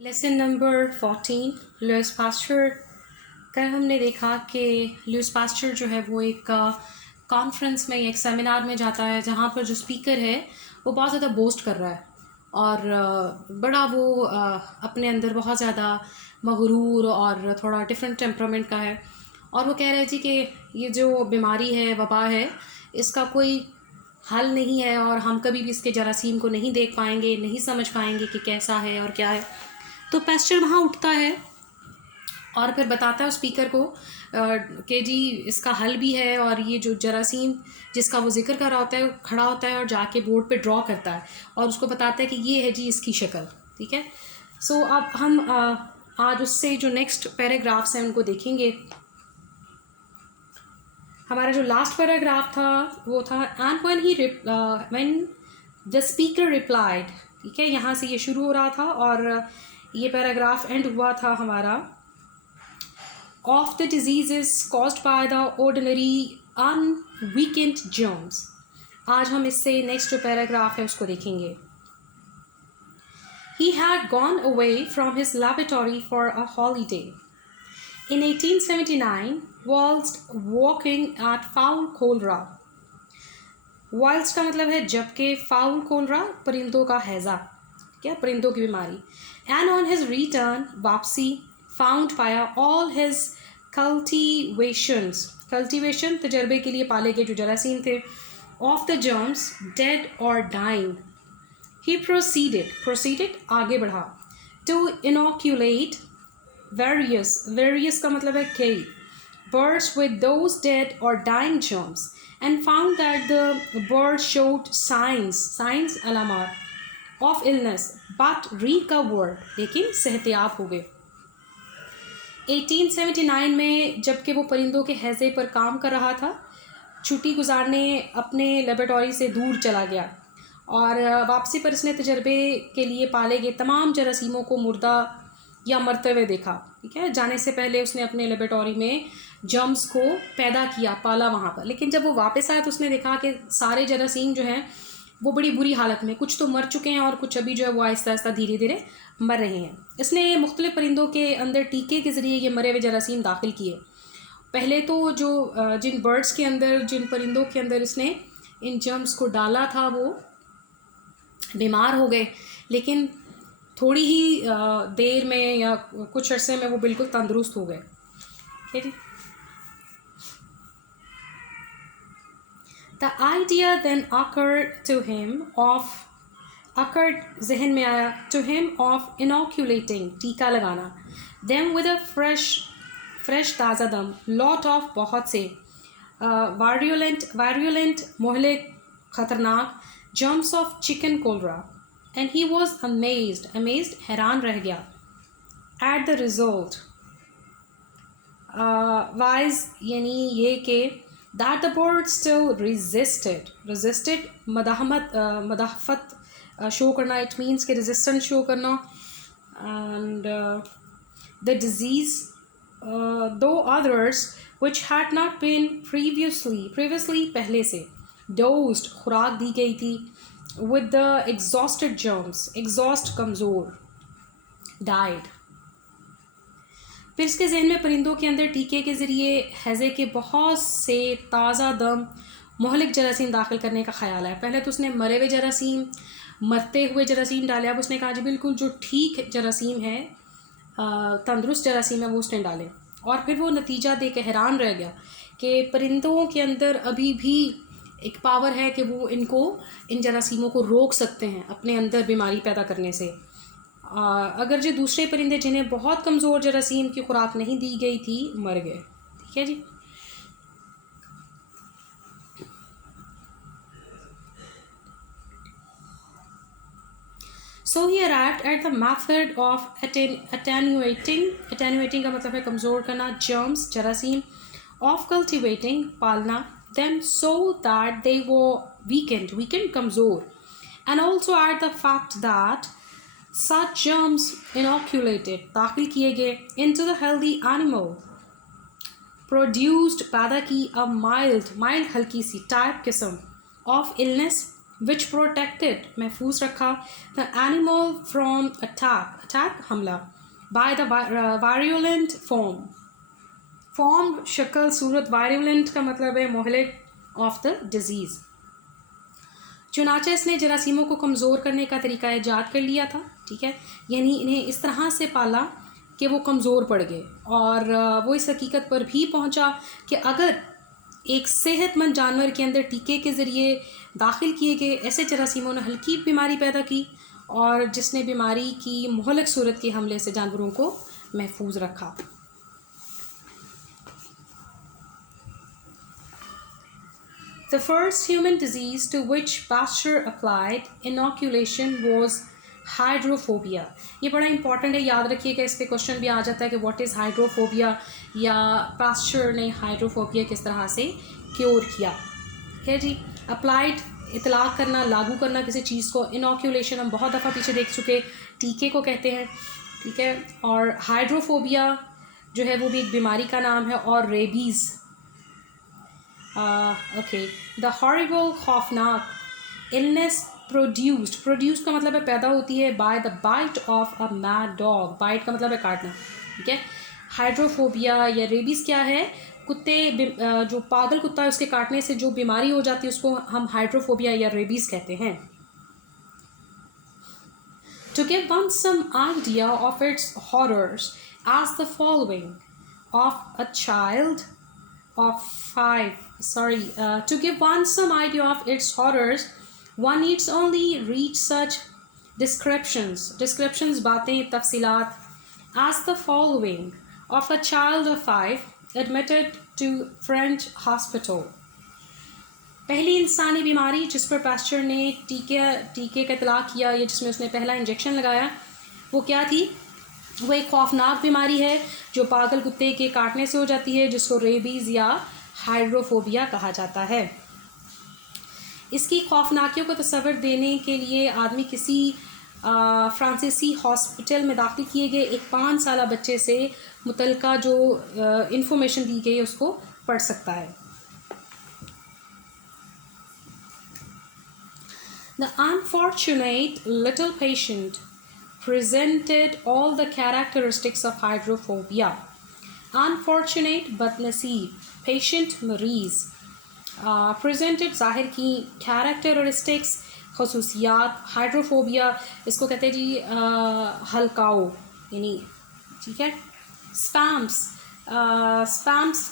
Lesson number 14 Louis Pasteur. कल हमने देखा कि लुइस पास्चर जो है वो एक कॉन्फ्रेंस में, एक सेमिनार में जाता है जहाँ पर जो स्पीकर है वो बहुत ज़्यादा बोस्ट कर रहा है और बड़ा वो अपने अंदर बहुत ज़्यादा मगरूर और थोड़ा डिफरेंट टेम्परामेंट का है। और वो कह रहे थे कि ये जो बीमारी है, वबा है, इसका कोई हल नहीं है और हम कभी भी इसके जरासीम को नहीं देख पाएंगे, नहीं समझ पाएंगे कि कैसा है और क्या है। तो पास्चर वहाँ उठता है और फिर बताता है उस स्पीकर को कि जी इसका हल भी है। और ये जो जरासीम जिसका वो जिक्र कर रहा होता है खड़ा होता है और जाके बोर्ड पे ड्रॉ करता है और उसको बताता है कि ये है जी इसकी शक्ल। ठीक है। सो अब हम आज उससे जो नेक्स्ट पैराग्राफ्स हैं उनको देखेंगे। हमारा जो लास्ट पैराग्राफ था वो था and when the speaker replied. ठीक है, यहाँ से ये शुरू हो रहा था और ये पैराग्राफ एंड हुआ था हमारा of the disease caused by the ordinary unweakened germs. आज हम इससे नेक्स्ट जो पैराग्राफ है उसको देखेंगे। He had gone away from his laboratory for a holiday. In 1879, whilst walking at Foul Cholera, whilst का मतलब है जबकि, फाउल कोलरा परिंदों का हैज़ा, क्या परिंदों की बीमारी। And on his return, वापसी, found पाया all his cultivations, cultivation तजर्बे के लिए पाले गए जो जरासीम थे, of the germs dead or dying. He proceeded आगे बढ़ा, to inoculate various का मतलब है कई, birds with those dead or dying germs, and found that the birds showed signs अलामात of illness but recovered, लेकिन सेहतियाब हो गए। 1879 में जबकि वो परिंदों के हैज़े पर काम कर रहा था, छुट्टी गुजारने अपने लेबोरेटरी से दूर चला गया और वापसी पर इसने तजर्बे के लिए पाले गए तमाम जरासीमों को मुर्दा या मरते हुए देखा। ठीक है, जाने से पहले उसने अपने लेबोरेटरी में जर्म्स को पैदा किया, पाला वहाँ पर। लेकिन जब वो वापस आया तो उसने देखा कि सारे जरासीम जो हैं वो बड़ी बुरी हालत में, कुछ तो मर चुके हैं और कुछ अभी जो है वो आहिस्ता आहिस्ता धीरे धीरे मर रहे हैं। इसने मुख्तलिफ परिंदों के अंदर टीके के ज़रिए ये मरे हुए जरासीम दाखिल किए। पहले तो जो जिन बर्ड्स के अंदर, जिन परिंदों के अंदर इसने इन जर्म्स को डाला था वो बीमार हो गए, लेकिन थोड़ी ही देर में या कुछ अरसे में वो बिल्कुल तंदुरुस्त हो गए। ठीक है। The idea then occurred जहन में आया to him of inoculating, टीका लगाना, them with a fresh ताज़ा दम, lot of बहुत से, virulent मोहलिक ख़तरनाक, germs of chicken cholera, and he was amazed हैरान रह गया, at the result, wise यानी ये कि that the bird still resisted मदाहफत शो करना, it means कि resistance शो करना, and the disease though others which had not been previously पहले से dosed खुराक दी गई थी with the exhausted germs, exhaust कमज़ोर, died। फिर इसके जहन में परिंदों के अंदर टीके के ज़रिए हैज़े के बहुत से ताज़ा दम मोहलिक जरासीम दाखिल करने का ख्याल है। पहले तो उसने मरे हुए जरासीम, मरते हुए जरासीम डाले। अब उसने कहा जी बिल्कुल जो ठीक जरासीम है, तंदुरुस्त जरासीम है, वो उसने डाले। और फिर वो नतीजा दे के हैरान रह गया कि परिंदों के अंदर अभी भी एक पावर है कि वो इन जरासीमों को रोक सकते हैं अपने अंदर बीमारी पैदा करने से। अगर जो दूसरे परिंदे जिन्हें बहुत कमज़ोर जरासीम की खुराक नहीं दी गई थी मर गए। ठीक है जी। So he arrived at the method of attenuating का मतलब है कमज़ोर करना, germs जरासीम, of cultivating पालना, them so that they were weakened कमज़ोर, and also at the fact that such germs inoculated दाखिल किए गए into the healthy animal produced पैदा की a mild हल्की सी type किस्म of illness विच प्रोटेक्टेड महफूज रखा the animal from attack, attack हमला, बाय द वायरुलेंट फॉर्म शक्ल सूरत, वायरुलेंट का मतलब है मोहलिक ऑफ द डिजीज़। चुनाचे इसने जरासीमों को कमज़ोर करने का तरीका ईजाद कर लिया था, ठीक है, यानी इन्हें इस तरह से पाला कि वो कमज़ोर पड़ गए, और वो इस हकीकत पर भी पहुंचा कि अगर एक सेहतमंद जानवर के अंदर टीके के ज़रिए दाखिल किए गए ऐसे जरासीमों ने हल्की बीमारी पैदा की, और जिसने बीमारी की मोहलिक सूरत के हमले से जानवरों को महफूज रखा। The first human disease to which Pasteur applied inoculation was hydrophobia. ये बड़ा इंपॉर्टेंट है, याद रखिएगा, इस पे क्वेश्चन भी आ जाता है कि व्हाट इज़ हाइड्रोफोबिया, या पास्चर ने हाइड्रोफोबिया किस तरह से क्योर किया। है जी, अप्लाइड इतलाक़ करना, लागू करना किसी चीज़ को, इनोक्यूलेशन हम बहुत दफ़ा पीछे देख चुके, टीके को कहते हैं, ठीक है, और हाइड्रोफोबिया जो है वो भी एक बीमारी का नाम है, और रेबीज़। ओके, द हॉरिबल खौफनाक इलनेस प्रोड्यूस्ड का मतलब है पैदा होती है by the bite of a mad dog, bite का मतलब है काटना, ठीक है। हाइड्रोफोबिया या रेबीज़ क्या है, कुत्ते जो पागल कुत्ता है उसके काटने से जो बीमारी हो जाती है उसको हम हाइड्रोफोबिया या रेबीज़ कहते हैं। To give one some idea of its horrors as the following of a child of 5 to give one some idea of its horrors one needs only read such descriptions बातें तफसीलात as the following of a child of 5 admitted to French hospital। पहली इंसानी बीमारी जिस पर pasture ने टीके का इतलाक़ किया या जिसमें उसने पहला इंजेक्शन लगाया वो क्या थी, वो एक खौफनाक बीमारी है जो पागल कुत्ते के काटने से हो जाती है, जिसको रेबीज़ या हाइड्रोफोबिया कहा जाता है। इसकी खौफनाकियों को तस्वर देने के लिए आदमी किसी फ्रांसीसी हॉस्पिटल में दाखिल किए गए एक 5 साल बच्चे से मुतलका जो इंफॉर्मेशन दी गई उसको पढ़ सकता है। The unfortunate little patient presented all the characteristics of hydrophobia। Unfortunate बदनसीब, patient मरीज़, presented ज़ाहिर की, characteristics खसूसियात, हाइड्रोफोबिया इसको कहते हैं जी हल्काओ, यानी ठीक है। स्पैम्स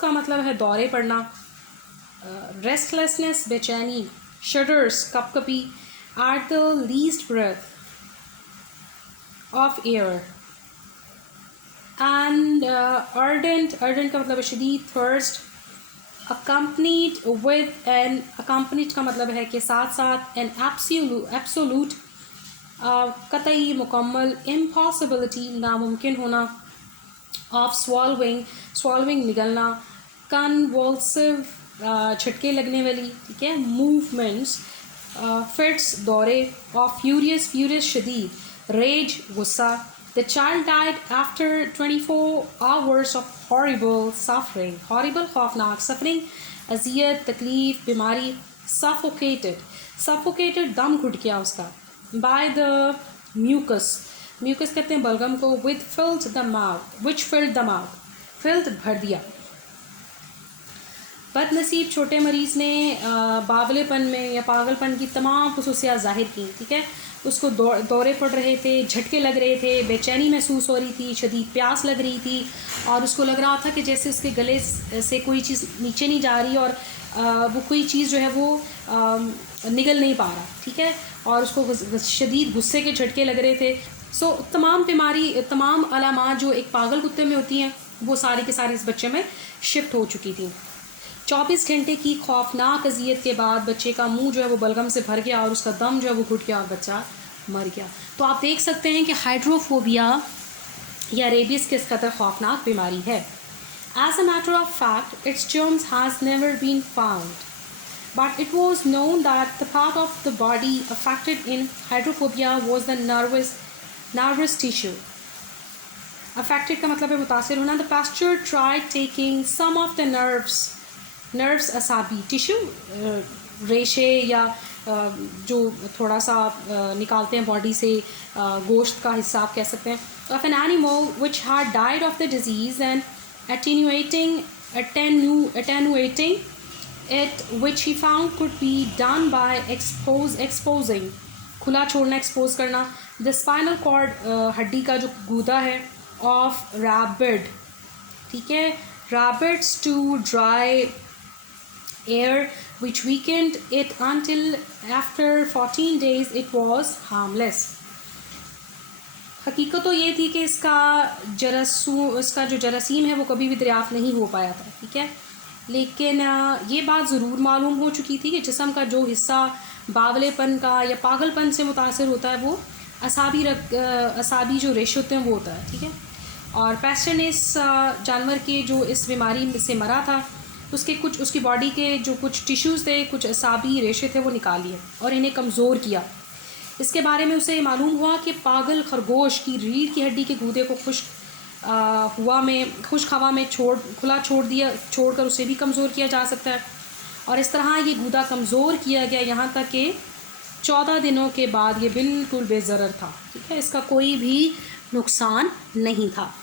का मतलब है दौरे पड़ना, रेस्टलेसनेस बेचैनी, shudders कपकपी, at the least breath of air, and ardent का मतलब है शदीद, thirst, accompanied का मतलब है कि साथ साथ, an absolute कतई मुकम्मल, impossibility नामुमकिन होना, of swallowing निगलना, convulsive झटके लगने वाली, ठीक है, movements, फिट्स दौरे, ऑफ फ्यूरियस शदीद, रेज गुस्सा। The child died after 24 hours of horrible suffering, horrible खौफनाक, सफरिंग अजियत तकलीफ बीमारी, सफोकेटेड दम घुट गया उसका, बाय द म्यूकस कहते हैं बलगम को, with filled the mouth, which filled the mouth, field भर दिया। बदनसीब छोटे मरीज़ ने बावलेपन में या पागलपन की तमाम खसूसियात ज़ाहिर की, ठीक है, उसको दौरे पड़ रहे थे, झटके लग रहे थे, बेचैनी महसूस हो रही थी, शदीद प्यास लग रही थी, और उसको लग रहा था कि जैसे उसके गले से कोई चीज़ नीचे नहीं जा रही, और वो कोई चीज़ जो है वो निगल नहीं पा रहा, ठीक है, और उसको शदीद गुस्से के झटके लग रहे थे। सो तमाम अलामात जो एक पागल कुत्ते में होती हैं वो सारी के सारी इस बच्चे में शिफ्ट हो चुकी थी। 24 घंटे की खौफनाक अजियत के बाद बच्चे का मुंह जो है वो बलगम से भर गया और उसका दम जो है वो घुट गया और बच्चा मर गया। तो आप देख सकते हैं कि हाइड्रोफोबिया या रेबीज़ किस कदर खौफनाक बीमारी है। As a matter of fact its germs has never been found, but it was known that the part of the body affected in hydrophobia was the nervous tissue। affected का मतलब है मुतासिर होना। The Pasteur tried taking some of the nerves असाबी tissue रेशे या जो थोड़ा सा निकालते हैं बॉडी से, गोश्त का हिस्सा आप कह सकते हैं. Of an animal which had died of the disease and attenuating it, which he found could be done by exposing, खुला छोड़ना, एक्सपोज करना, द स्पाइनल कॉर्ड, हड्डी का जो गूदा है, ऑफ रैबिड, ठीक है, rabbits to dry air which weakened it until after 14 days it was harmless. हकीकत तो ये थी कि इसका जो जरासीम है वो कभी भी दरियाफ़्त नहीं हो पाया था, ठीक है, लेकिन ये बात ज़रूर मालूम हो चुकी थी कि जिस्म का जो हिस्सा बावलेपन का या पागलपन से मुतासर होता है वो असाबी जो रेश होते हैं वो होता है, ठीक है. और पेस्टर ने इस जानवर के जो इस बीमारी से मरा था उसकी बॉडी के जो कुछ टिश्यूज़ थे, कुछ असाबी रेशे थे, वो निकाल लिए और इन्हें कमज़ोर किया. इसके बारे में उसे मालूम हुआ कि पागल खरगोश की रीढ़ की हड्डी के गूदे को खुश्क हवा में छोड़कर उसे भी कमज़ोर किया जा सकता है. और इस तरह ये गूदा कमज़ोर किया गया यहाँ तक कि 14 दिनों के बाद ये बिल्कुल बेज़रर था, ठीक है, इसका कोई भी नुकसान नहीं था.